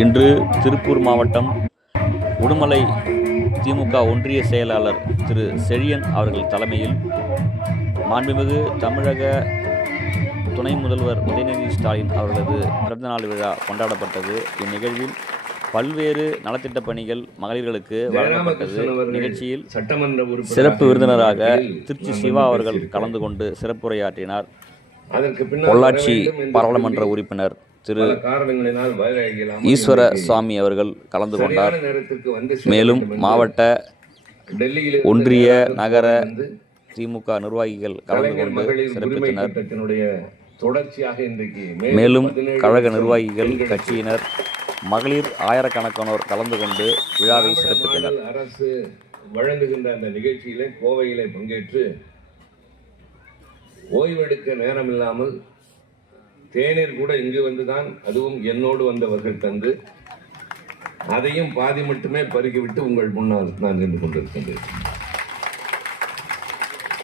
இன்று திருப்பூர் மாவட்டம் உடுமலை திமுக ஒன்றிய செயலாளர் திரு செழியன் அவர்கள் தலைமையில் மாண்புமிகு தமிழக துணை முதல்வர் உதயநிதி ஸ்டாலின் அவர்களது பிறந்தநாள் விழா கொண்டாடப்பட்டது. இந்நிகழ்வில் பல்வேறு நலத்திட்ட பணிகள் மகளிர்களுக்கு வழங்கப்பட்டது. நிகழ்ச்சியில் சிறப்பு விருந்தினராக திருச்சி சிவா அவர்கள் கலந்து கொண்டு சிறப்புரையாற்றினார். பொள்ளாச்சி பாராளுமன்ற உறுப்பினர் திரு ஈஸ்வர சுவாமி அவர்கள் கலந்து கொண்டார். மேலும் மாவட்ட ஒன்றிய நகர திமுக நிர்வாகிகள் கலந்து கொண்டு சிறப்பித்தனர். மேலும் கழக நிர்வாகிகள், கட்சியினர், மகளிர் ஆயிரக்கணக்கானோர் கலந்து கொண்டு விழாவை சிறப்பித்தனர். அரசு வழங்குகின்ற அந்த நிகழ்ச்சியிலே கோவையிலே பங்கேற்று ஓய்வெடுக்க நேரம் இல்லாமல் தேநீர் கூட இங்கு வந்துதான், அதுவும் என்னோடு வந்தவர்கள் தந்து, அதையும் பாதி மட்டுமே பருகிவிட்டு உங்கள் முன்னால் நான் நின்று கொண்டிருக்கின்றேன்.